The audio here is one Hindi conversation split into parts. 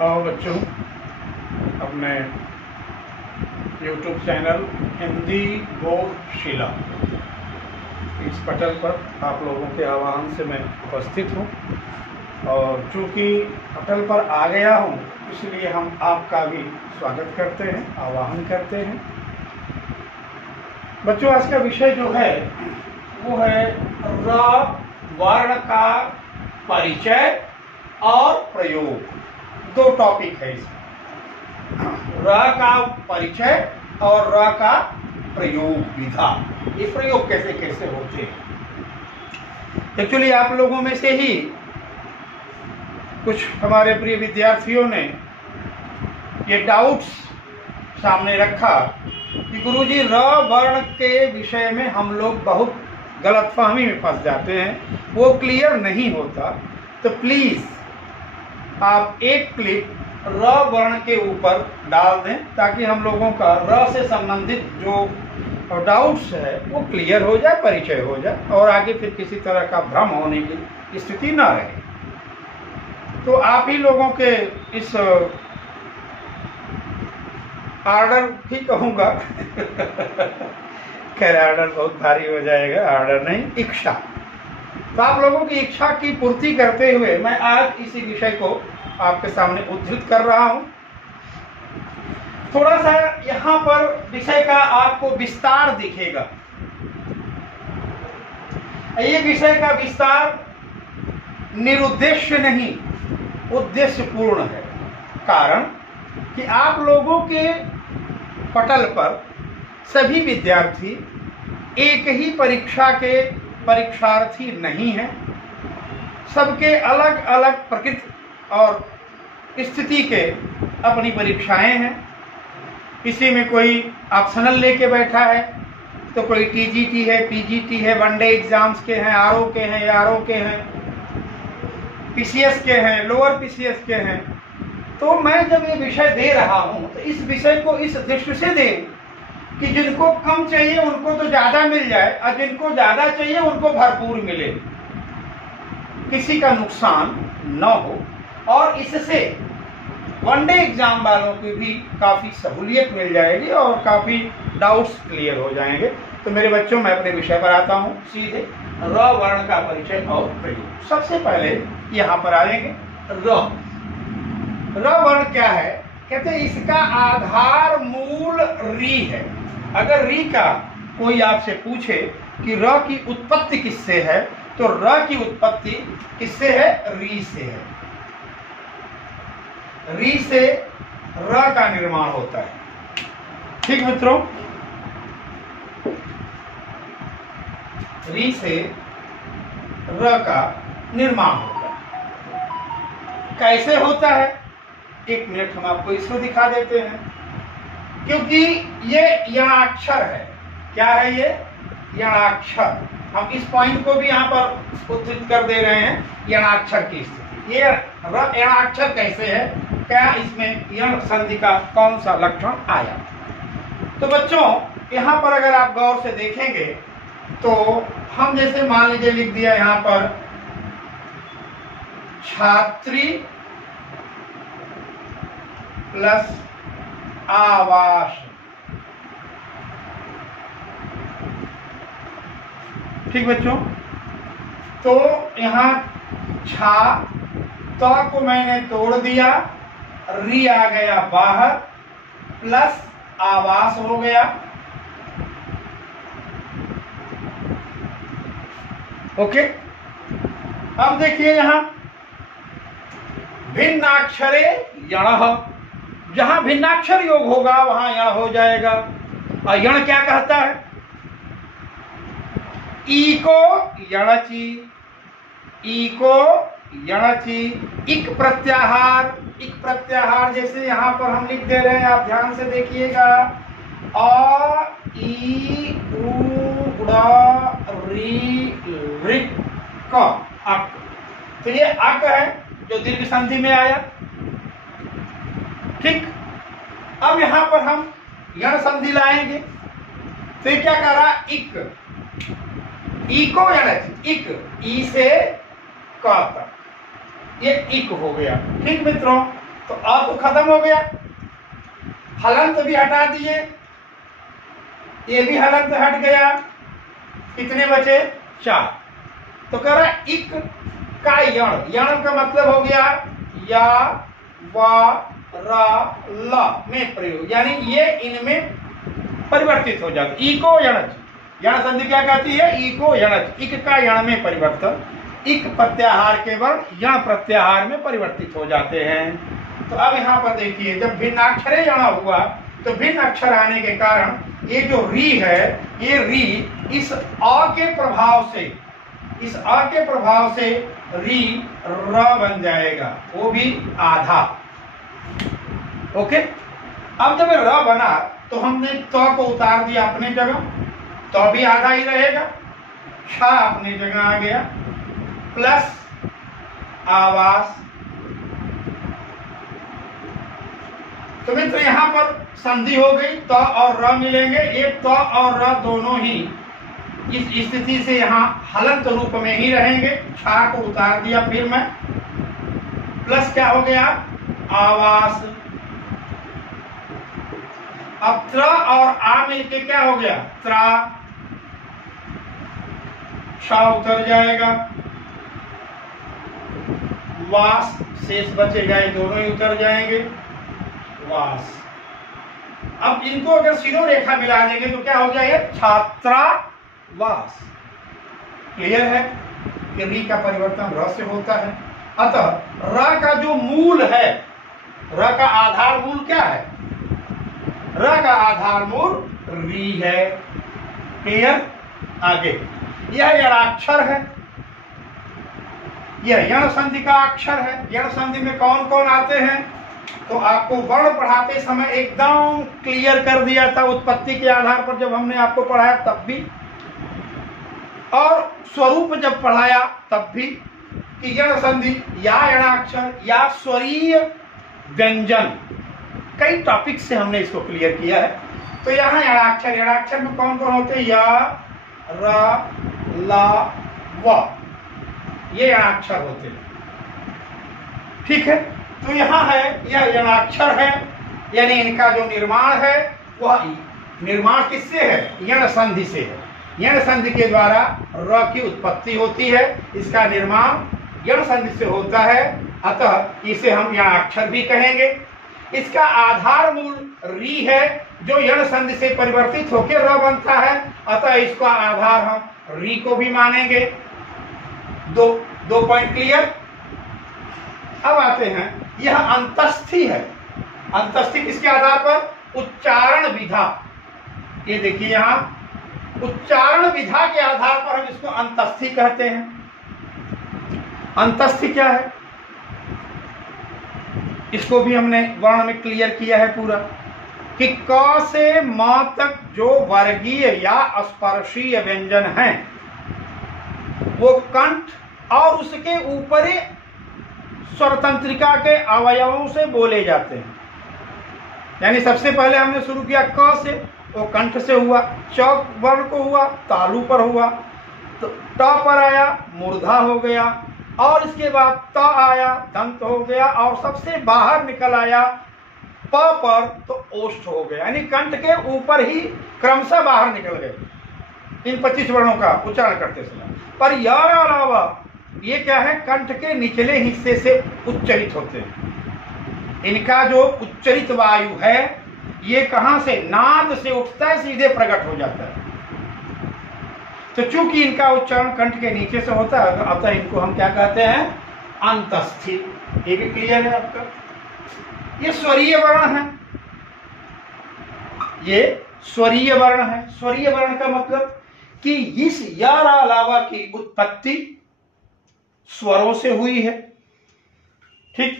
और बच्चों, अपने YouTube चैनल हिंदी बोर्ड शिला इस पटल पर आप लोगों के आह्वान से मैं उपस्थित हूँ और चूँकि पटल पर आ गया हूँ इसलिए हम आपका भी स्वागत करते हैं, आह्वान करते हैं। बच्चों, आज का विषय जो है वो है र वर्ण का परिचय और प्रयोग। दो टॉपिक है इसमें, र का परिचय और र का प्रयोग विधा। ये प्रयोग कैसे कैसे होते हैं। एक्चुअली आप लोगों में से ही कुछ हमारे प्रिय विद्यार्थियों ने ये डाउट्स सामने रखा कि गुरुजी र वर्ण के विषय में हम लोग बहुत गलतफहमी में फंस जाते हैं, वो क्लियर नहीं होता। तो प्लीज आप एक क्लिप र वर्ण के ऊपर डाल दें ताकि हम लोगों का र से संबंधित जो डाउट्स है वो क्लियर हो जाए, परिचय हो जाए और आगे फिर किसी तरह का भ्रम होने की स्थिति न रहे। तो आप ही लोगों के इस ऑर्डर भी कहूँगा खैर ऑर्डर बहुत भारी हो जाएगा, ऑर्डर नहीं, इच्छा। तो आप लोगों की इच्छा की पूर्ति करते हुए मैं आज इसी विषय को आपके सामने उद्धृत कर रहा हूं। थोड़ा सा यहाँ पर विषय का आपको विस्तार दिखेगा। ये विषय का विस्तार निरुद्देश्य नहीं, उद्देश्यपूर्ण है। कारण कि आप लोगों के पटल पर सभी विद्यार्थी एक ही परीक्षा के परीक्षार्थी नहीं हैं। सबके अलग अलग प्रकृति और स्थिति के अपनी परीक्षाएं हैं। किसी में कोई ऑप्शनल लेके बैठा है, तो कोई टीजीटी है, पीजीटी है, वनडे एग्जाम्स के हैं, आरओ के हैं, आरओ के हैं, पीसीएस के हैं, लोअर पीसीएस के हैं। तो मैं जब ये विषय दे रहा हूं तो इस विषय को इस दृष्टि से दे कि जिनको कम चाहिए उनको तो ज्यादा मिल जाए और जिनको ज्यादा चाहिए उनको भरपूर मिले, किसी का नुकसान न हो और इससे वनडे एग्जाम वालों की भी काफी सहूलियत मिल जाएगी और काफी डाउट्स क्लियर हो जाएंगे। तो मेरे बच्चों, मैं अपने विषय पर आता हूं सीधे, र वर्ण का परिचय और प्रयोग। सबसे पहले यहाँ पर आएंगे र वर्ण क्या है। कहते हैं इसका आधार मूल री है। अगर री का कोई आपसे पूछे कि र की उत्पत्ति किससे है, तो र की उत्पत्ति किससे है? री से है। री से र का निर्माण होता है। ठीक मित्रों, री से र का निर्माण होता है। कैसे होता है? एक मिनट हम आपको इसको दिखा देते हैं, क्योंकि ये यणाक्षर है। क्या है ये? यणाक्षर। हम इस पॉइंट को भी यहाँ पर उद्धृत कर दे रहे हैं, यणाक्षर की स्थिति। ये यणाक्षर कैसे है, क्या इसमें यण संधि का कौन सा लक्षण आया। तो बच्चों, यहाँ पर अगर आप गौर से देखेंगे तो हम जैसे मान लीजिए लिख दिया यहाँ पर छात्री प्लस आवास। ठीक बच्चों, तो यहाँ छा तो को मैंने तोड़ दिया, री आ गया बाहर, प्लस आवास हो गया। ओके, अब देखिए यहाँ भिन्नाक्षरे यण। जहां भिन्नाक्षर योग होगा वहां यण हो जाएगा। और यण क्या कहता है? ई को यणची, ई को यणची। इक प्रत्याहार, इक प्रत्याहार जैसे यहां पर हम लिख दे रहे हैं, आप ध्यान से देखिएगा। अ ई उ री ऋक क अक। तो ये अक है जो दीर्घ संधि में आया। ठीक, अब यहां पर हम यण संधि लाएंगे तो ये क्या कर रहा? इक, ई को यण, इक, ई से क तक, ये इक हो गया। ठीक मित्रों, तो अ तो खत्म हो गया, हलंत भी हटा दिए, ये भी हलंत हट गया, कितने बचे? 4। तो कह रहा है इक का यण, यण का मतलब हो गया या वा रा ला में प्रयोग, यानी ये इनमें परिवर्तित हो जाता। इको यणच, यण संधि क्या कहती है? इको यणच, इक का यण में परिवर्तन, इक प्रत्याहार के वर्ण यण प्रत्याहार में परिवर्तित हो जाते हैं। तो अब यहाँ पर देखिए, जब भिन्नाक्षरे यण हुआ तो भिन्न अक्षर आने के कारण ये जो री है, ये री इस अ के प्रभाव से, इस अ के प्रभाव से री र बन जाएगा, वो भी आधा। ओके, अब जब र बना तो हमने त को उतार दिया अपने जगह, तो भी आधा ही रहेगा, छ अपनी जगह आ गया, प्लस आवास। तो मित्र यहां पर संधि हो गई, त और र मिलेंगे, ये त और र दोनों ही इस स्थिति से यहाँ हलंत रूप में ही रहेंगे। छा को उतार दिया फिर मैं, प्लस क्या हो गया? आवास। अब त्र और आ मिलके क्या हो गया? त्रा। छा उतर जाएगा, वास शेष बचेगा, ये दोनों ही उतर जाएंगे, वास। अब इनको अगर सिरो रेखा मिला देंगे तो क्या हो गया? ये छात्रावास। क्लियर है कि री का परिवर्तन र से होता है। अतः र का जो मूल है, र का आधार मूल क्या है? र का आधार मूल री है। क्लियर? आगे यह यणाक्षर है, यह यण संधि का अक्षर है। यण संधि में कौन कौन आते हैं? तो आपको वर्ण पढ़ाते समय एकदम क्लियर कर दिया था, उत्पत्ति के आधार पर जब हमने आपको पढ़ाया तब भी, और स्वरूप जब पढ़ाया तब भी, कि यण संधि या यणाक्षर या स्वरीय व्यंजन, कई टॉपिक से हमने इसको क्लियर किया है। तो यहाँ यणाक्षर, यणाक्षर में कौन कौन होते हैं? या, र, ला, व, ये यणाक्षर होते हैं। ठीक है, तो यहाँ है यह यणाक्षर है, यानी इनका जो निर्माण है वह निर्माण किससे है? यण संधि से है। यण संधि के द्वारा र की उत्पत्ति होती है, इसका निर्माण यण संधि से होता है, अतः इसे हम यणाक्षर भी कहेंगे। इसका आधार मूल री है, जो यण संधि से परिवर्तित होकर र बनता है, अतः इसका आधार हम री को भी मानेंगे। दो पॉइंट क्लियर। अब आते हैं, यह अंतस्थी है। अंतस्थी किसके आधार पर? उच्चारण विधा। ये देखिए यहाँ उच्चारण विधा के आधार पर हम इसको अंतस्थी कहते हैं। अंतस्थी क्या है? इसको भी हमने वर्ण में क्लियर किया है पूरा, कि क से म तक जो वर्गीय या स्पर्शीय व्यंजन हैं वो कंठ और उसके ऊपरी स्वरतंत्रिका के अवयवों से बोले जाते हैं। यानी सबसे पहले हमने शुरू किया क से, वो कंठ से हुआ, च वर्ण को हुआ, तालु पर हुआ, तो ट पर आया, मूर्धा हो गया, और इसके बाद त आया, दंत हो गया, और सबसे बाहर निकल आया प पर, तो ओष्ठ हो गया। यानी कंठ के ऊपर ही क्रमशः बाहर निकल गए इन 25 वर्णों का उच्चारण करते समय। पर यह अलावा ये क्या है? कंठ के निचले हिस्से से उच्चरित होते हैं। इनका जो उच्चरित वायु है ये कहां से? नाद से उठता है, सीधे प्रकट हो जाता है। तो चूंकि इनका उच्चारण कंठ के नीचे से होता है, अतः इनको हम क्या कहते हैं? अंतस्थी। ये भी क्लियर है आपका? ये स्वरीय वर्ण है, ये स्वरीय वर्ण है। स्वरीय वर्ण का मतलब कि इस यार अलावा की उत्पत्ति स्वरों से हुई है। ठीक,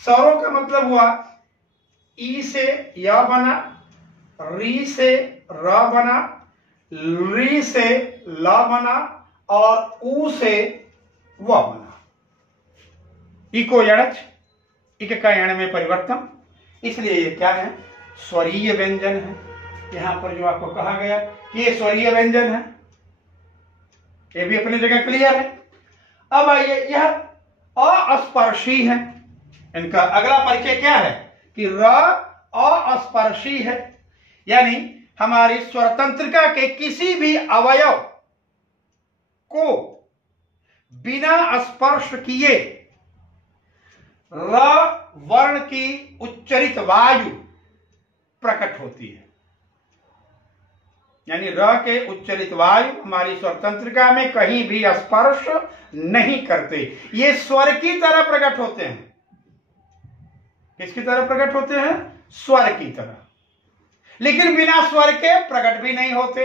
स्वरों का मतलब हुआ ई से या बना, री से र बना, री से ला बना, और ऊ से व बना। इको यणच, इक का यण में परिवर्तन, इसलिए ये क्या है? स्वरीय व्यंजन है। यहां पर जो आपको कहा गया कि ये स्वरीय व्यंजन है, ये भी अपनी जगह क्लियर है। अब आइए, यह अस्पर्शी है। इनका अगला परिचय क्या है कि र अस्पर्शी है, यानी हमारी स्वतंत्रिका के किसी भी अवयव को बिना स्पर्श किए र वर्ण की उच्चरित वायु प्रकट होती है। यानी र के उच्चरित वायु हमारी स्वतंत्रिका में कहीं भी स्पर्श नहीं करते, ये स्वर की तरह प्रकट होते हैं। किसकी तरह प्रकट होते हैं? स्वर की तरह, लेकिन बिना स्वर के प्रकट भी नहीं होते।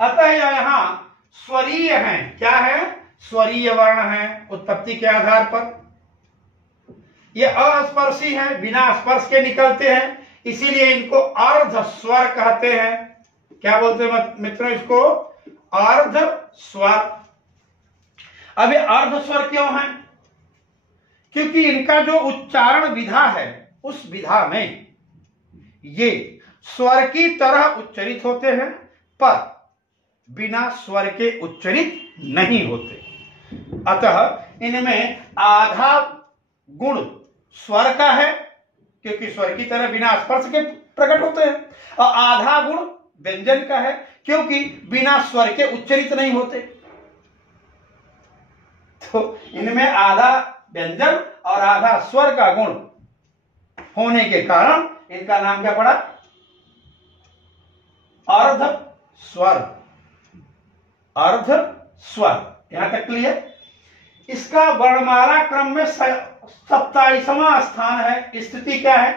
अतः यहां स्वरीय हैं। क्या है? स्वरीय वर्ण है उत्पत्ति के आधार पर। ये अस्पर्शी है, बिना स्पर्श के निकलते हैं, इसीलिए इनको अर्ध स्वर कहते हैं। क्या बोलते हैं मित्रों इसको? अर्ध स्वर। अब ये अर्ध स्वर क्यों है? क्योंकि इनका जो उच्चारण विधा है उस विधा में ये स्वर की तरह उच्चरित होते हैं, पर बिना स्वर के उच्चरित नहीं होते। अतः इनमें आधा गुण स्वर का है, क्योंकि स्वर की तरह बिना स्पर्श के प्रकट होते हैं, और आधा गुण व्यंजन का है, क्योंकि बिना स्वर के उच्चरित नहीं होते। तो इनमें आधा व्यंजन और आधा स्वर का गुण होने के कारण इनका नाम क्या पड़ा? अर्ध स्वर। अर्ध स्वर। यहां तक क्लियर? इसका वर्णमाला क्रम में 27वां स्थान है। स्थिति क्या है?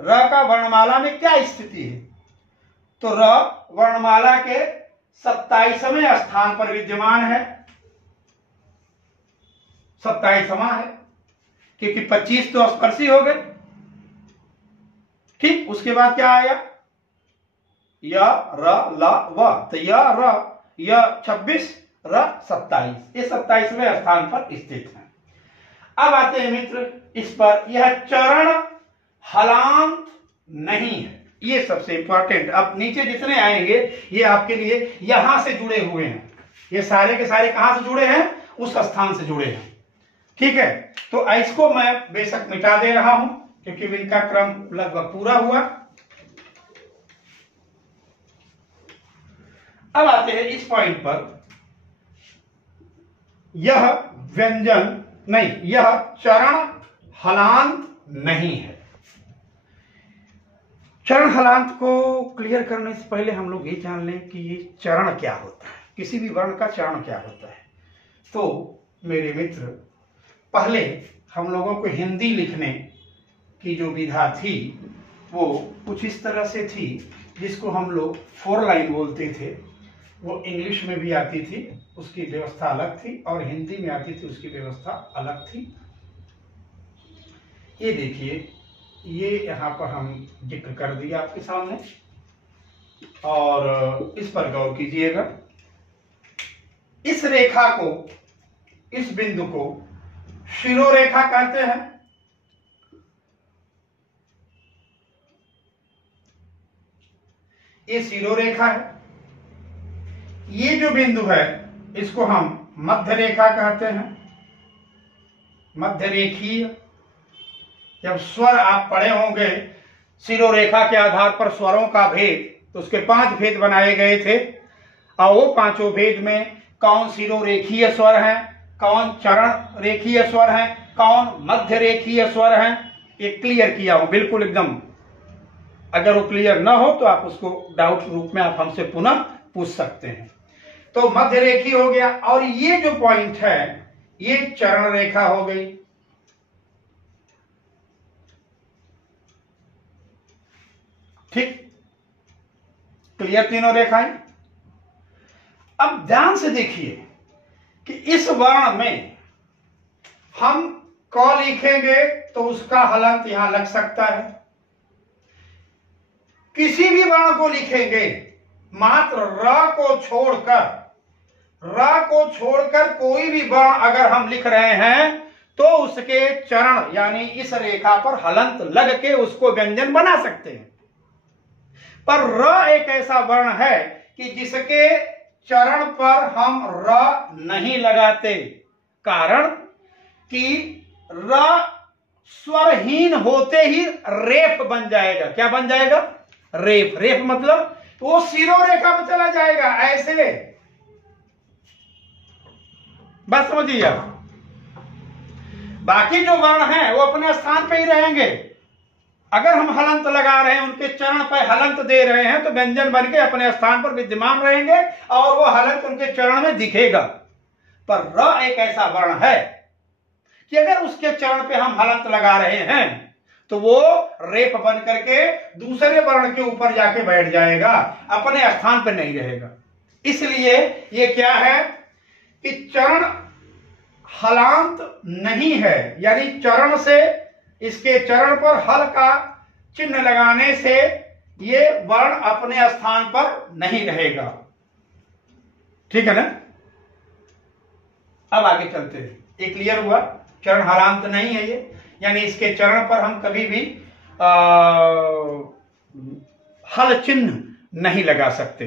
र का वर्णमाला में क्या स्थिति है? तो र वर्णमाला के 27वें स्थान पर विद्यमान है। 27वां है क्योंकि 25 तो स्पर्शी हो गए। ठीक, उसके बाद क्या आया? य र ल व। तो य र, य 26, र 27, ये 27वें स्थान पर स्थित है। अब आते हैं मित्र इस पर, यह चरण हलांत नहीं है। ये सबसे इंपॉर्टेंट। अब नीचे जितने आएंगे ये आपके लिए यहां से जुड़े हुए हैं। ये सारे के सारे कहां से जुड़े हैं? उस स्थान से जुड़े हैं। ठीक है, तो इसको मैं बेशक मिटा दे रहा हूं क्योंकि इनका क्रम लगभग पूरा हुआ। अब आते हैं इस पॉइंट पर, यह व्यंजन नहीं, यह चरण हलांत नहीं है। चरण हलांत को क्लियर करने से पहले हम लोग ये जान लें कि ये चरण क्या होता है, किसी भी वर्ण का चरण क्या होता है। तो मेरे मित्र, पहले हम लोगों को हिंदी लिखने की जो विधा थी वो कुछ इस तरह से थी, जिसको हम लोग 4 लाइन बोलते थे। वो इंग्लिश में भी आती थी, उसकी व्यवस्था अलग थी, और हिंदी में आती थी, उसकी व्यवस्था अलग थी। ये देखिए, ये यहाँ पर हम जिक्र कर दिया आपके सामने, और इस पर गौर कीजिएगा। इस रेखा को, इस बिंदु को शिरोरेखा कहते हैं। ये शिरोरेखा है। ये जो बिंदु है इसको हम मध्य रेखा कहते हैं, मध्य रेखीय। जब स्वर आप पढ़े होंगे शिरोरेखा के आधार पर स्वरों का भेद, तो उसके 5 भेद बनाए गए थे, और वो 5 भेद में कौन शिरोरेखीय स्वर हैं, कौन चरण रेखीय स्वर हैं, कौन मध्य रेखीय स्वर हैं, ये क्लियर किया हूं बिल्कुल एकदम। अगर वो क्लियर ना हो तो आप उसको डाउट रूप में आप हमसे पुनः पूछ सकते हैं। तो मध्य रेखी हो गया, और ये जो पॉइंट है ये चरण रेखा हो गई। ठीक, क्लियर तीनों रेखाएं। अब ध्यान से देखिए कि इस वर्ण में हम क लिखेंगे तो उसका हलंत यहां लग सकता है। किसी भी वर्ण को लिखेंगे, मात्र र को छोड़कर कोई भी वर्ण अगर हम लिख रहे हैं तो उसके चरण यानी इस रेखा पर हलंत लग के उसको व्यंजन बना सकते हैं। पर र एक ऐसा वर्ण है कि जिसके चरण पर हम र नहीं लगाते, कारण कि र स्वरहीन होते ही रेफ बन जाएगा। क्या बन जाएगा? रेफ। रेफ मतलब वो शिरोरेखा में चला जाएगा, ऐसे। बस समझिए आप। बाकी जो वर्ण हैं वो अपने स्थान पे ही रहेंगे। अगर हम हलंत लगा रहे हैं, उनके चरण पर हलंत दे रहे हैं, तो व्यंजन बन के अपने स्थान पर विद्यमान रहेंगे और वो हलंत उनके चरण में दिखेगा। पर र एक ऐसा वर्ण है कि अगर उसके चरण पे हम हलंत लगा रहे हैं तो वो रेप बन करके दूसरे वर्ण के ऊपर जाके बैठ जाएगा, अपने स्थान पर नहीं रहेगा। इसलिए ये क्या है कि चरण हलांत नहीं है, यानी चरण से, इसके चरण पर हल का चिन्ह लगाने से ये वर्ण अपने स्थान पर नहीं रहेगा। ठीक है ना? अब आगे चलते हैं। ये क्लियर हुआ? चरण हलांत नहीं है ये, यानी इसके चरण पर हम कभी भी हल चिन्ह नहीं लगा सकते,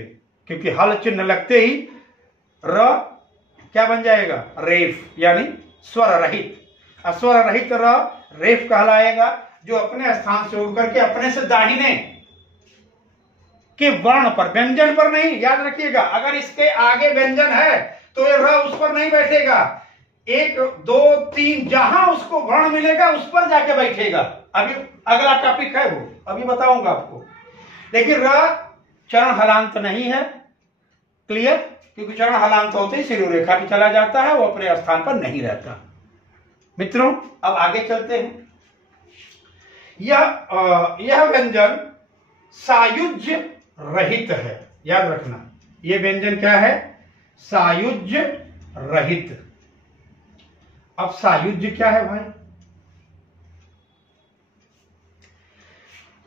क्योंकि हल चिन्ह लगते ही र क्या बन जाएगा? रेफ, यानी स्वर रहित। अस्वर रहित र रेफ कहलाएगा, जो अपने स्थान से उड़ करके अपने से दाहिने के वर्ण पर, व्यंजन पर नहीं, याद रखिएगा। अगर इसके आगे व्यंजन है तो ये र उस पर नहीं बैठेगा। 1 2 3 जहां उसको वर्ण मिलेगा उस पर जाके बैठेगा। अभी अगला टॉपिक है वो, अभी बताऊंगा आपको। लेकिन र चरण हलांत नहीं है। क्लियर? क्योंकि चरण हलांत होते ही शिरोरेखा पे चला जाता है, वो अपने स्थान पर नहीं रहता। मित्रों, अब आगे चलते हैं। यह व्यंजन सायुज्य रहित है। याद रखना, यह व्यंजन क्या है? सायुज्य रहित। अब सायुज्य क्या है भाई?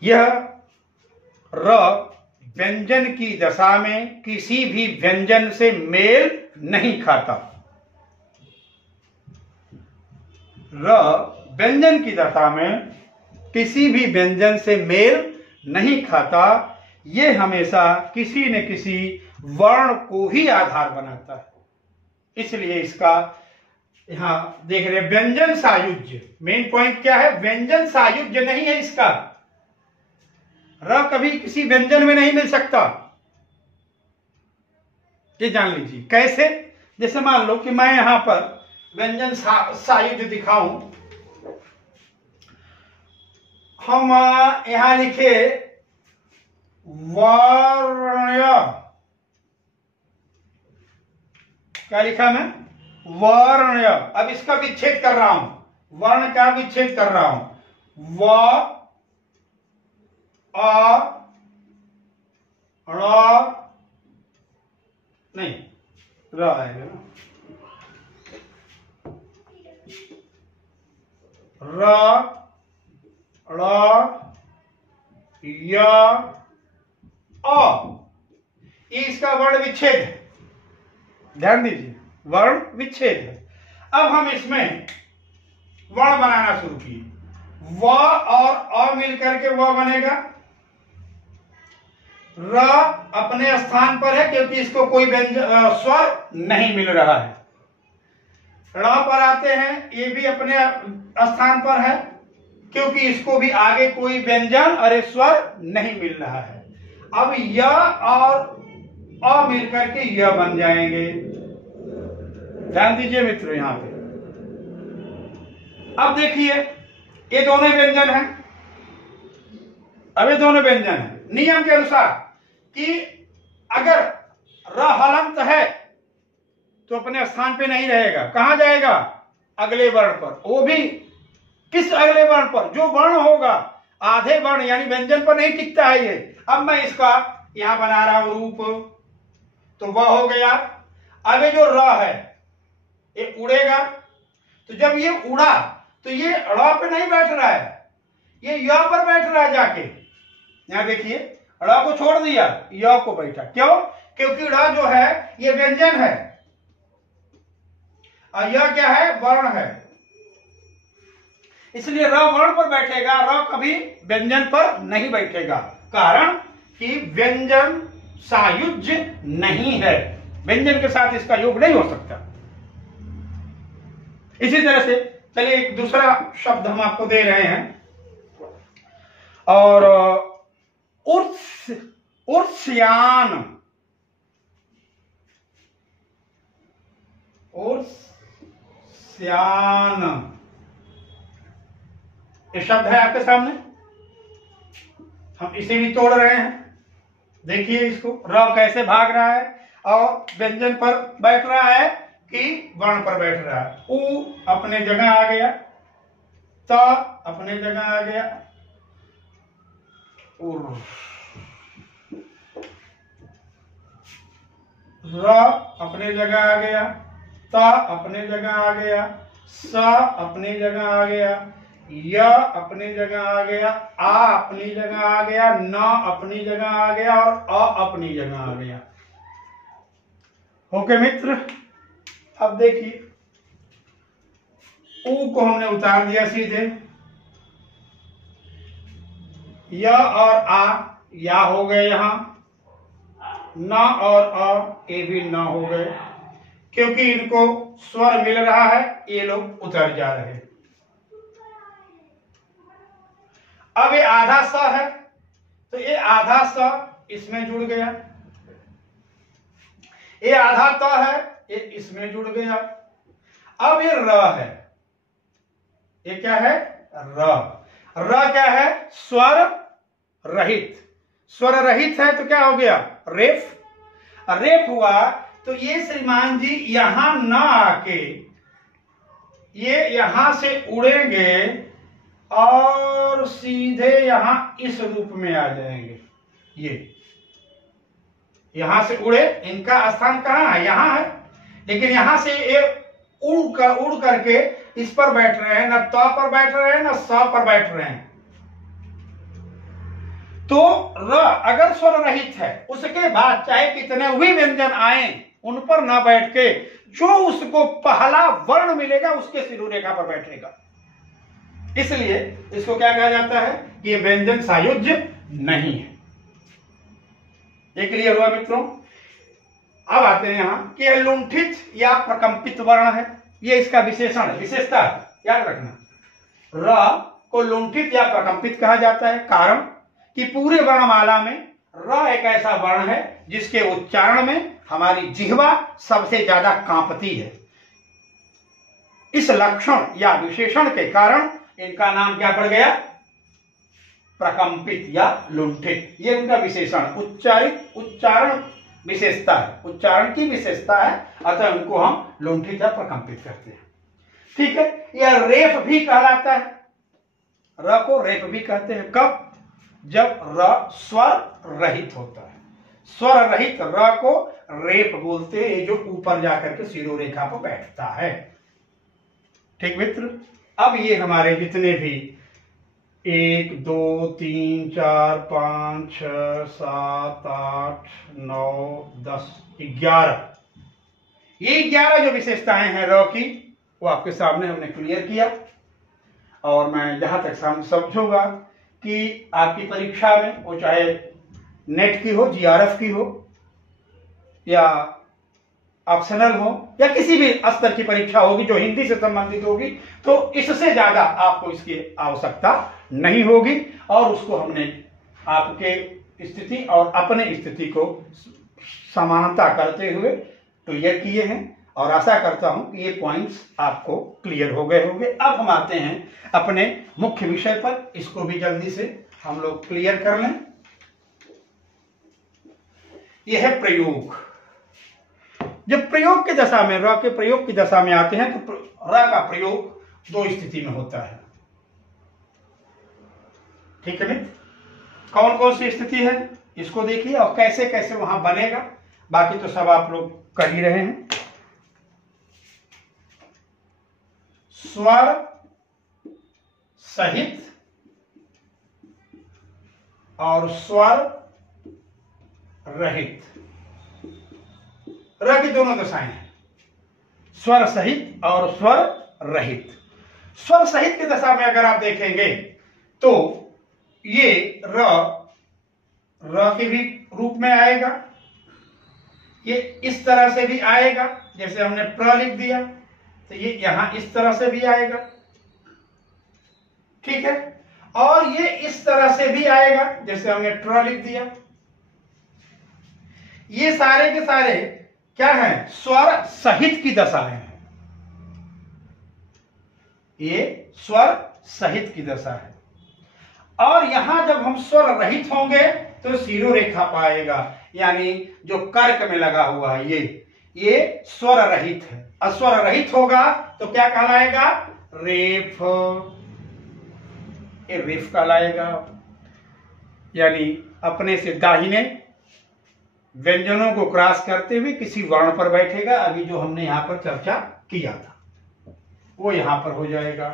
यह र व्यंजन की दशा में किसी भी व्यंजन से मेल नहीं खाता। र व्यंजन की दशा में किसी भी व्यंजन से मेल नहीं खाता। ये हमेशा किसी न किसी वर्ण को ही आधार बनाता है। इसलिए इसका यहां देख रहे हैं, व्यंजन सायुज्य। मेन पॉइंट क्या है? व्यंजन सायुज्य नहीं है इसका। र कभी किसी व्यंजन में नहीं मिल सकता, ये जान लीजिए। कैसे? जैसे मान लो कि मैं यहां पर व्यंजन सायुज्य दिखाऊं। हम यहां लिखे वर्ण्य। क्या लिखा मैं? वर्ण्य। अब इसका विच्छेद कर रहा हूं, वर्ण का विच्छेद कर रहा हूं। व अ ण नहीं, र आएगा ना। र ड़ य अ, इसका वर्ण विच्छेद है। ध्यान दीजिए, वर्ण विच्छेद है। अब हम इसमें वर्ण बनाना शुरू किए। व और अ मिलकर के व बनेगा। र अपने स्थान पर है क्योंकि इसको कोई स्वर नहीं मिल रहा है। ड़ पर आते हैं, ये भी अपने स्थान पर है क्योंकि इसको भी आगे कोई व्यंजन और स्वर नहीं मिल रहा है। अब य और अ मिलकर के य बन जाएंगे। ध्यान दीजिए मित्रों, यहां पे अब देखिए, ये दोनों व्यंजन हैं। अब ये दोनों व्यंजन हैं नियम के अनुसार कि अगर र हलंत है तो अपने स्थान पे नहीं रहेगा। कहां जाएगा? अगले वर्ण पर। वो भी किस अगले वर्ण पर? जो वर्ण होगा, आधे वर्ण यानी व्यंजन पर नहीं टिकता है ये। अब मैं इसका यहां बना रहा हूं रूप, तो वह हो गया। आगे जो र है ये उड़ेगा, तो जब ये उड़ा तो ये ड़ पे नहीं बैठ रहा है, ये य पर बैठ रहा है जाके। यहां देखिए, ड़ को छोड़ दिया, य को बैठा। क्यों? क्योंकि ड़ जो है ये व्यंजन है और यह क्या है? वर्ण है। इसलिए र वर्ण पर बैठेगा, र कभी व्यंजन पर नहीं बैठेगा। कारण कि व्यंजन सायुज्य नहीं है, व्यंजन के साथ इसका योग नहीं हो सकता। इसी तरह से चलिए एक दूसरा शब्द हम आपको दे रहे हैं, और उर्स्यान, उर्स्यान ये शब्द है आपके सामने, हम इसे भी तोड़ रहे हैं। देखिए इसको, र कैसे भाग रहा है और व्यंजन पर बैठ रहा है कि वर्ण पर बैठ रहा है। उ अपने जगह आ गया, त अपने जगह आ गया, र अपने जगह आ गया, त अपने जगह आ गया, स अपनी जगह आ गया, य अपनी जगह आ गया, आ अपनी जगह आ गया, न अपनी जगह आ गया और अ अपनी जगह आ गया। ओके मित्र, अब देखिए ऊ को हमने उतार दिया सीधे, य और आ या हो गए, यहां न और अ ये भी न हो गए, क्योंकि इनको स्वर मिल रहा है, ये लोग उतर जा रहे हैं। अब ये आधा स है तो ये आधा स इसमें जुड़ गया, ये आधा त है ये इसमें जुड़ गया। अब ये र है, ये क्या है? र। र क्या है? स्वर रहित। स्वर रहित है तो क्या हो गया? रेफ। रेफ हुआ तो ये श्रीमान जी यहां न आके ये यहां से उड़ेंगे और सीधे यहां इस रूप में आ जाएंगे। ये यहां से उड़े, इनका स्थान कहां है? यहां है, लेकिन यहां से ये उड़ करके इस पर बैठ रहे हैं, न त पर बैठ रहे हैं न स पर बैठ रहे हैं। तो र अगर स्वर रहित है, उसके बाद चाहे कितने भी व्यंजन आए उन पर न बैठ के जो उसको पहला वर्ण मिलेगा उसके शिरोरेखा पर बैठेगा। इसलिए इसको क्या कहा जाता है कि ये व्यंजन सायुज्य नहीं है। ये क्लियर हुआ मित्रों? अब आते हैं यहां कि यह लुंठित या प्रकंपित वर्ण है, ये इसका विशेषण है, विशेषता है, याद रखना। र को लुंठित या प्रकंपित कहा जाता है, कारण कि पूरे वर्णमाला में र एक ऐसा वर्ण है जिसके उच्चारण में हमारी जिह्वा सबसे ज्यादा कांपती है। इस लक्षण या विशेषण के कारण इनका नाम क्या पड़ गया? प्रकंपित या लुंठित। ये उनका विशेषण, उच्चारण विशेषता है, उच्चारण की विशेषता है, अतः उनको हम लुंठित या प्रकंपित कहते हैं। ठीक है, यह रेफ भी कहलाता है, र को रेफ भी कहते हैं। कब? जब र स्वर रहित होता है। स्वर रहित र को रेफ बोलते हैं, जो ऊपर जाकर के शिरोरेखा पर बैठता है। ठीक मित्र, अब ये हमारे जितने भी 1 2 3 4 5 6 7 8 9 10 11, ये 11 जो विशेषताएं हैं र की, वो आपके सामने हमने क्लियर किया। और मैं जहां तक समझूंगा कि आपकी परीक्षा में, वो चाहे नेट की हो, जीआरएफ की हो, या ऑप्शनल हो, या किसी भी स्तर की परीक्षा होगी जो हिंदी से संबंधित होगी, तो इससे ज्यादा आपको इसकी आवश्यकता नहीं होगी। और उसको हमने आपके स्थिति और अपने स्थिति को समानता करते हुए क्लियर किए हैं, और आशा करता हूं कि ये पॉइंट्स आपको क्लियर हो गए होंगे। अब हम आते हैं अपने मुख्य विषय पर, इसको भी जल्दी से हम लोग क्लियर कर लें। यह है प्रयोग। जब प्रयोग की दशा में, र के प्रयोग की दशा में आते हैं, तो र का प्रयोग 2 स्थिति में होता है। ठीक है मित्र, कौन कौन सी स्थिति है इसको देखिए, और कैसे कैसे वहां बनेगा, बाकी तो सब आप लोग कर ही रहे हैं। स्वर सहित और स्वर रहित, र की दोनों दशाएं हैं, स्वर सहित और स्वर रहित। स्वर सहित की दशा में अगर आप देखेंगे तो ये र के भी रूप में आएगा, ये इस तरह से भी आएगा, जैसे हमने प्र लिख दिया तो ये यहां इस तरह से भी आएगा, ठीक है। और ये इस तरह से भी आएगा, जैसे हमने ट्र लिख दिया। ये सारे के सारे क्या है, स्वर सहित की दशाएं हैं। ये स्वर सहित की दशा है। और यहां जब हम स्वर रहित होंगे तो शिरो रेखा पाएगा, यानी जो कर्क में लगा हुआ है ये स्वर रहित है। अस्वर रहित होगा तो क्या कहलाएगा, रेफ। ये रेफ कहलाएगा, यानी अपने से दाहिने व्यंजनों को क्रॉस करते हुए किसी वर्ण पर बैठेगा। अभी जो हमने यहां पर चर्चा किया था वो यहां पर हो जाएगा।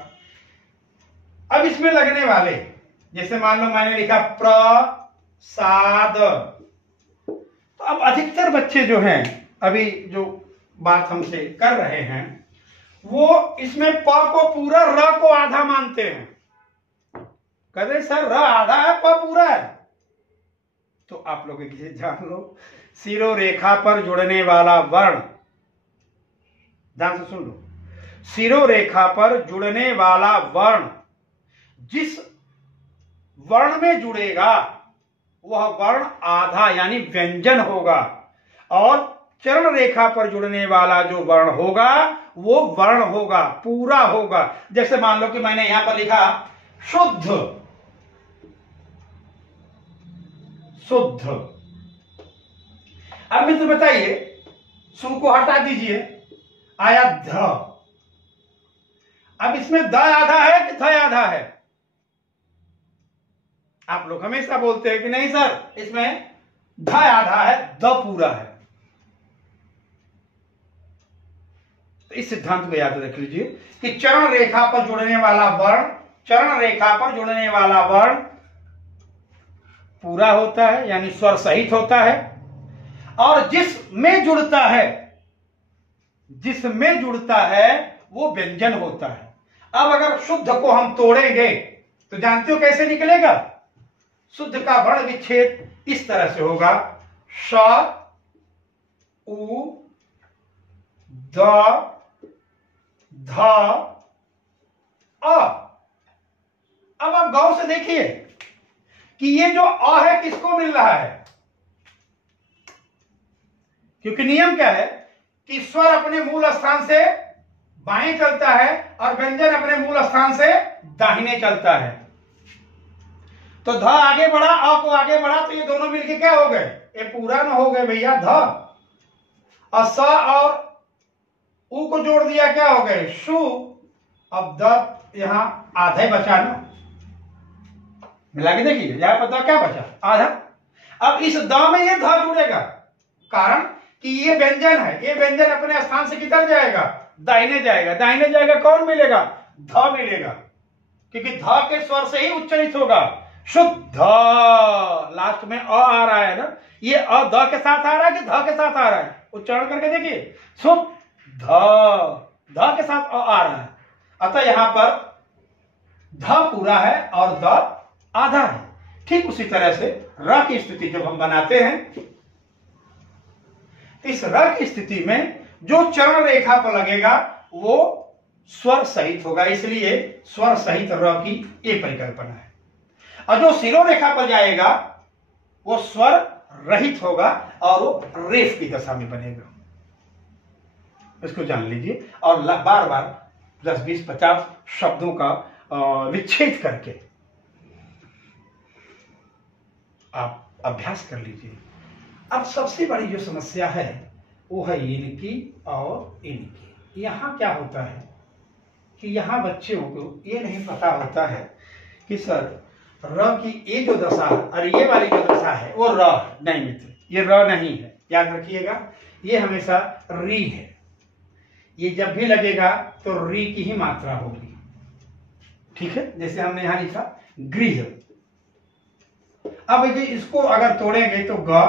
अब इसमें लगने वाले, जैसे मान लो मैंने लिखा प्रसाद, तो अब अधिकतर बच्चे जो हैं अभी जो बात हमसे कर रहे हैं वो इसमें प को पूरा, र को आधा मानते हैं। कहते सर र आधा है, प पूरा है। तो आप लोग इसे जान लो, शिरो रेखा पर जुड़ने वाला वर्ण, ध्यान से सुन लो, शिरो रेखा पर जुड़ने वाला वर्ण जिस वर्ण में जुड़ेगा वह वर्ण आधा यानी व्यंजन होगा, और चरण रेखा पर जुड़ने वाला जो वर्ण होगा वो वर्ण होगा, पूरा होगा। जैसे मान लो कि मैंने यहां पर लिखा शुद्ध, शुद्ध। अब मित्र बताइए, सु को हटा दीजिए, आया ध। अब इसमें द आधा है कि ध आधा है? आप लोग हमेशा बोलते हैं कि नहीं सर इसमें ध आधा है, द पूरा है। तो इस सिद्धांत को याद रख लीजिए कि चरण रेखा पर जुड़ने वाला वर्ण, चरण रेखा पर जुड़ने वाला वर्ण पूरा होता है यानी स्वर सहित होता है, और जिसमें जुड़ता है, जिसमें जुड़ता है वो व्यंजन होता है। अब अगर शुद्ध को हम तोड़ेंगे तो जानते हो कैसे निकलेगा? शुद्ध का वर्ण विच्छेद इस तरह से होगा, श उ द ध अ। अब आप गौर से देखिए कि ये जो अ है किसको मिल रहा है, क्योंकि नियम क्या है कि स्वर अपने मूल स्थान से बाएं चलता है और व्यंजन अपने मूल स्थान से दाहिने चलता है। तो ध आगे बढ़ा, अ को आगे बढ़ा, तो ये दोनों मिलके क्या हो गए, ये पूरा न हो गए भैया ध। और स और उ को जोड़ दिया, क्या हो गए शु। अब द यहां आधे बचा ना, मिला के देखिए यहां पता क्या बचा, आधा। अब इस द में ये ध जुड़ेगा, कारण कि ये व्यंजन है, ये व्यंजन अपने स्थान से किधर जाएगा, दाहिने जाएगा। दाहिने जाएगा कौन मिलेगा, ध मिलेगा, क्योंकि ध के स्वर से ही उच्चारित होगा शुद्ध। लास्ट में अ आ रहा है ना, ये अ द के साथ आ रहा है कि ध के साथ आ रहा है, उच्चारण करके देखिए, शुद्ध ध के साथ अ आ रहा है। अतः यहां पर ध पूरा है और द आधा है। ठीक उसी तरह से र की स्थिति जब हम बनाते हैं, इस र की स्थिति में जो चरण रेखा पर लगेगा वो स्वर सहित होगा, इसलिए स्वर सहित र की ये परिकल्पना है। और जो शिरो रेखा पर जाएगा वो स्वर रहित होगा और वो रेफ की दशा में बनेगा। इसको जान लीजिए और बार बार 10, 20, 50 शब्दों का विच्छेद करके आप अभ्यास कर लीजिए। अब सबसे बड़ी जो समस्या है वो है इनकी और इनकी। यहाँ क्या होता है कि यहाँ बच्चों को ये नहीं पता होता है कि सर र की ये जो दशा और ये वाली जो दशा है वो र नहीं मित्र, ये र नहीं है, याद रखिएगा। ये हमेशा री है, ये जब भी लगेगा तो री की ही मात्रा होगी। ठीक है, जैसे हमने यहां लिखा गृह। अब ये इसको अगर तोड़ेंगे तो ग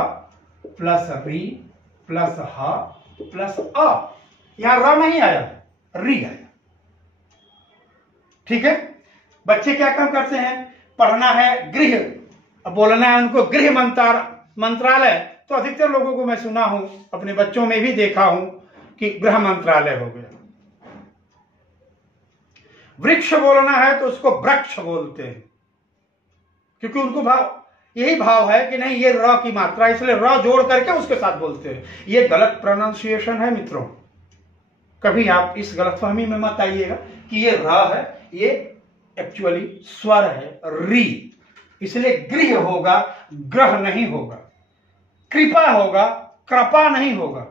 प्लस री प्लस ह प्लस अ, यहां र नहीं आया, री आया। ठीक है, बच्चे क्या काम करते हैं, पढ़ना है गृह, अब बोलना है उनको गृह मंत्रालय, तो अधिकतर लोगों को मैं सुना हूं, अपने बच्चों में भी देखा हूं कि गृह मंत्रालय हो गया। वृक्ष बोलना है तो उसको वृक्ष बोलते हैं, क्योंकि उनको भाव यही भाव है कि नहीं ये र की मात्रा, इसलिए र जोड़ करके उसके साथ बोलते हैं। ये गलत प्रोनाउंसिएशन है मित्रों, कभी आप इस गलतफहमी में मत आइएगा कि ये र है, ये एक्चुअली स्वर है री, इसलिए गृह होगा, ग्रह नहीं होगा, कृपा होगा, कृपा नहीं होगा।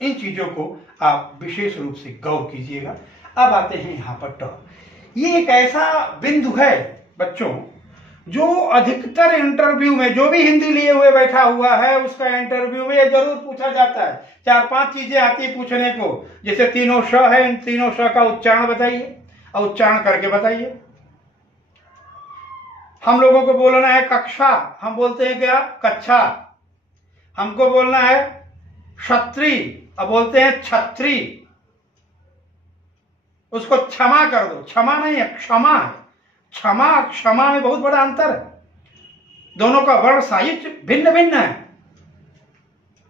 इन चीजों को आप विशेष रूप से गौर कीजिएगा। अब आते हैं यहां पर ट। ये एक ऐसा बिंदु है बच्चों जो अधिकतर इंटरव्यू में, जो भी हिंदी लिए हुए बैठा हुआ है उसका इंटरव्यू में ये जरूर पूछा जाता है। 4-5 चीजें आती है पूछने को, जैसे तीनों श है, इन तीनों श का उच्चारण बताइए और उच्चारण करके बताइए। हम लोगों को बोलना है कक्षा, हम बोलते हैं क्या कक्षा। हमको बोलना है क्षत्री, अब बोलते हैं छत्री। उसको क्षमा कर दो, क्षमा नहीं है क्षमा है। क्षमा क्षमा में बहुत बड़ा अंतर है, दोनों का वर्ण साहित्य भिन्न भिन्न है।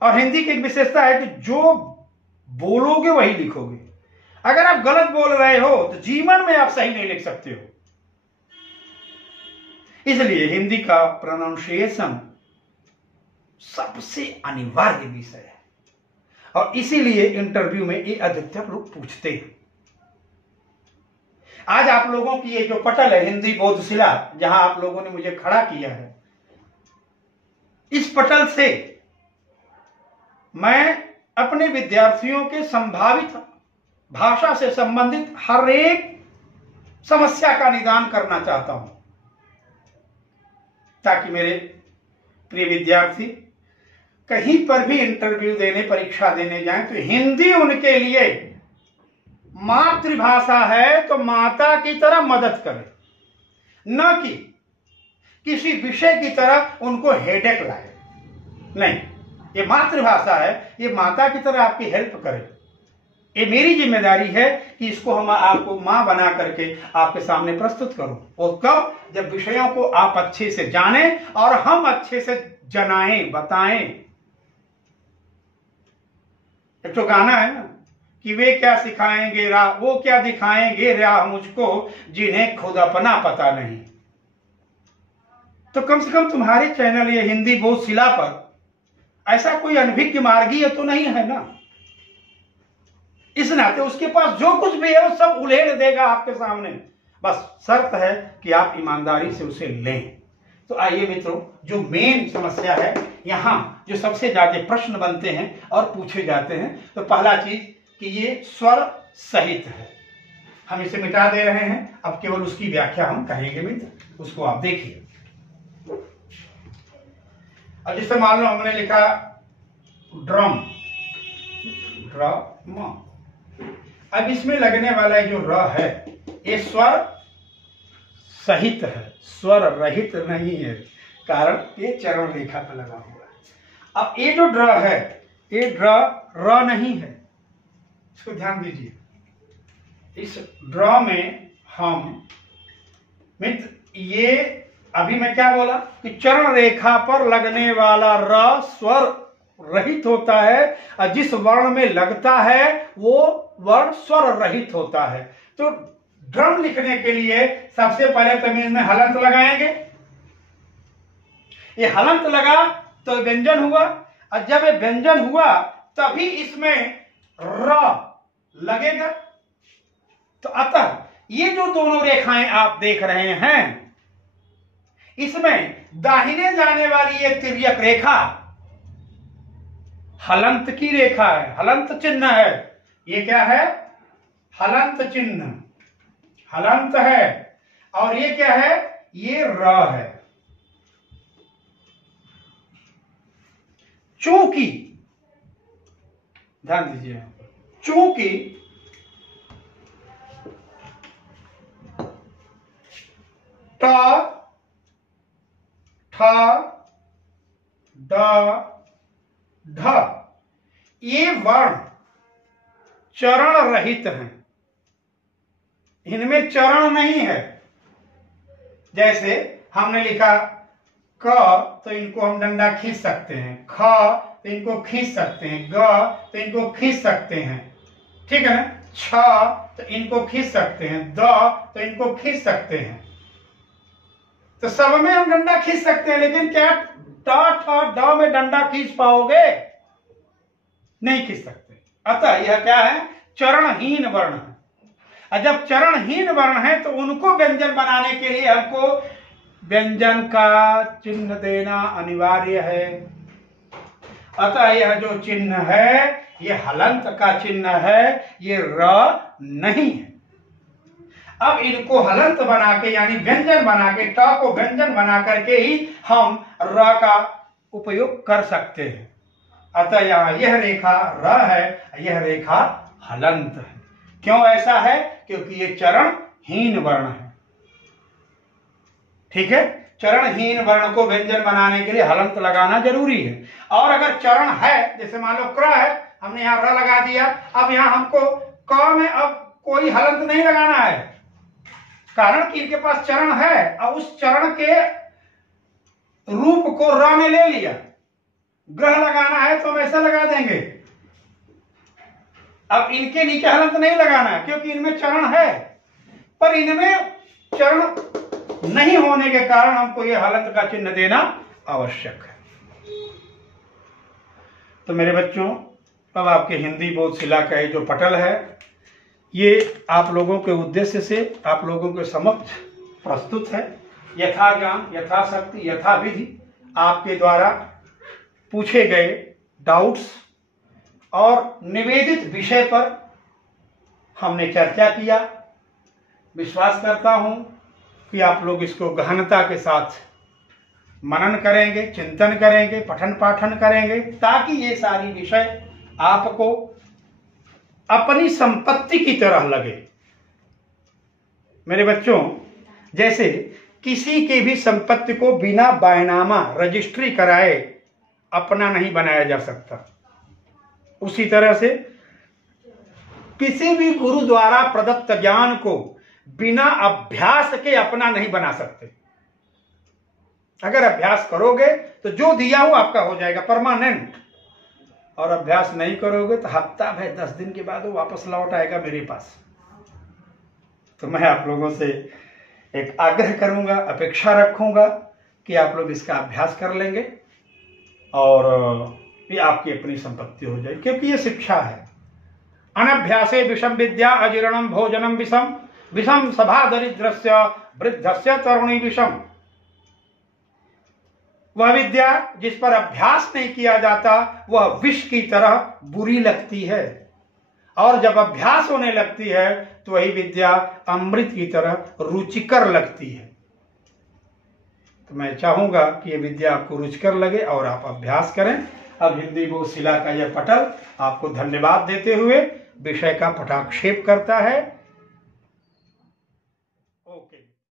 और हिंदी की एक विशेषता है कि जो बोलोगे वही लिखोगे। अगर आप गलत बोल रहे हो तो जीवन में आप सही नहीं लिख सकते हो। इसलिए हिंदी का प्रोनाउंसिएशन सबसे अनिवार्य विषय है और इसीलिए इंटरव्यू में ये अधिकतर लोग पूछते हैं। आज आप लोगों की ये जो पटल है हिंदी बोधशिला, जहां आप लोगों ने मुझे खड़ा किया है, इस पटल से मैं अपने विद्यार्थियों के संभावित भाषा से संबंधित हर एक समस्या का निदान करना चाहता हूं, ताकि मेरे प्रिय विद्यार्थी कहीं पर भी इंटरव्यू देने, परीक्षा देने जाएं तो हिंदी उनके लिए मातृभाषा है तो माता की तरह मदद करे, न कि किसी विषय की तरह उनको हेडेक लाए। नहीं, ये मातृभाषा है, ये माता की तरह आपकी हेल्प करे। ये मेरी जिम्मेदारी है कि इसको हम आपको मां बना करके आपके सामने प्रस्तुत करूं। और कब? जब विषयों को आप अच्छे से जानें और हम अच्छे से जनाएं, बताएं। एक तो गाना है ना कि वे क्या सिखाएंगे राह, वो क्या दिखाएंगे राह मुझको, जिन्हें खुद अपना पता नहीं। तो कम से कम तुम्हारे चैनल ये हिंदी बोधशिला पर ऐसा कोई अनभिज्ञ मार्गीय तो नहीं है ना। इस नाते उसके पास जो कुछ भी है वो सब उड़ेल देगा आपके सामने। बस शर्त है कि आप ईमानदारी से उसे लें। तो आइए मित्रों, जो मेन समस्या है यहां, जो सबसे ज्यादा प्रश्न बनते हैं और पूछे जाते हैं, तो पहला चीज कि ये स्वर सहित है, हम इसे मिटा दे रहे हैं। अब केवल उसकी व्याख्या हम कहेंगे मित्र, उसको आप देखिए। अब जैसे मान लो हमने लिखा ड्रम, ड्रम, अब इसमें लगने वाला जो र है ये स्वर सहित है, स्वर रहित नहीं है, कारण ये चरण रेखा पर लगा हुआ है। अब ये जो ड्र है ये ड्र र नहीं है, इसको ध्यान दीजिए। इस ड्र में हम मित्र, ये अभी मैं क्या बोला कि चरण रेखा पर लगने वाला र स्वर रहित होता है और जिस वर्ण में लगता है वो वर्ण स्वर रहित होता है। तो ड्रम लिखने के लिए सबसे पहले तमीज में हलंत लगाएंगे। ये हलंत लगा तो व्यंजन हुआ, और जब ये व्यंजन हुआ तभी इसमें र लगेगा। तो अतः ये जो दोनों रेखाएं आप देख रहे हैं, इसमें दाहिने जाने वाली ये तिर्यक रेखा हलंत की रेखा है, हलंत चिन्ह है। ये क्या है? हलंत चिन्ह, हलंत है। और ये क्या है? ये र है। चूंकि, ध्यान दीजिए, चूंकि ट, ठ, ड, ढ ये वर्ण चरण रहित हैं, इनमें चरण नहीं है। जैसे हमने लिखा क तो इनको हम डंडा खींच सकते हैं, ख तो इनको खींच सकते हैं, ग तो इनको खींच सकते हैं, ठीक है ना। छ तो इनको खींच सकते हैं, द तो इनको खींच सकते हैं, तो सब में हम डंडा खींच सकते हैं, लेकिन क्या ट ठ ड में डंडा खींच पाओगे? नहीं खींच सकते। अतः यह क्या है? चरणहीन वर्ण है। और जब चरणहीन वर्ण है तो उनको व्यंजन बनाने के लिए हमको व्यंजन का चिन्ह देना अनिवार्य है। अतः यह जो चिन्ह है ये हलंत का चिन्ह है, ये र नहीं है। अब इनको हलंत बना के यानी व्यंजन बना के, ट को व्यंजन बना करके ही हम र का उपयोग कर सकते हैं। अतः यहाँ यह रेखा र है, यह रेखा हलंत है। क्यों ऐसा है? क्योंकि ये चरणहीन वर्ण है। ठीक है, चरणहीन वर्ण को व्यंजन बनाने के लिए हलंत लगाना जरूरी है। और अगर चरण है, जैसे मान लो क्र है, हमने यहाँ र लगा दिया, अब यहाँ हमको क में अब कोई हलंत नहीं लगाना है, कारण कि इनके पास चरण है और उस चरण के रूप को र ने ले लिया। ग्रह लगाना है तो हम ऐसा लगा देंगे। अब इनके नीचे हलंत नहीं लगाना है क्योंकि इनमें चरण है, पर इनमें चरण नहीं होने के कारण हमको यह हलंत का चिन्ह देना आवश्यक है। तो मेरे बच्चों, अब आपके हिंदी बोध शिला का जो पटल है, ये आप लोगों के उद्देश्य से आप लोगों के समक्ष प्रस्तुत है। यथा ज्ञान, यथाशक्ति, यथाविधि आपके द्वारा पूछे गए डाउट्स और निवेदित विषय पर हमने चर्चा किया। विश्वास करता हूं कि आप लोग इसको गहनता के साथ मनन करेंगे, चिंतन करेंगे, पठन पाठन करेंगे, ताकि ये सारी विषय आपको अपनी संपत्ति की तरह लगे। मेरे बच्चों, जैसे किसी के भी संपत्ति को बिना बायनामा रजिस्ट्री कराए अपना नहीं बनाया जा सकता, उसी तरह से किसी भी गुरु द्वारा प्रदत्त ज्ञान को बिना अभ्यास के अपना नहीं बना सकते। अगर अभ्यास करोगे तो जो दिया हो आपका हो जाएगा परमानेंट, और अभ्यास नहीं करोगे तो हफ्ता भर 10 दिन के बाद वो वापस लौट आएगा मेरे पास। तो मैं आप लोगों से एक आग्रह करूंगा, अपेक्षा रखूंगा कि आप लोग इसका अभ्यास कर लेंगे और ये आपकी अपनी संपत्ति हो जाए, क्योंकि ये शिक्षा है। अनभ्यासे विषम विद्या अजीर्णम भोजनम विषम, विषम सभा दरिद्रस्य वृद्धस्य तरुणी विषम। वह विद्या जिस पर अभ्यास नहीं किया जाता वह विष की तरह बुरी लगती है, और जब अभ्यास होने लगती है तो वही विद्या अमृत की तरह रुचिकर लगती है। तो मैं चाहूंगा कि यह विद्या आपको रुचिकर लगे और आप अभ्यास करें। अब हिंदी बोध शिला का यह पटल आपको धन्यवाद देते हुए विषय का पटाक्षेप करता है।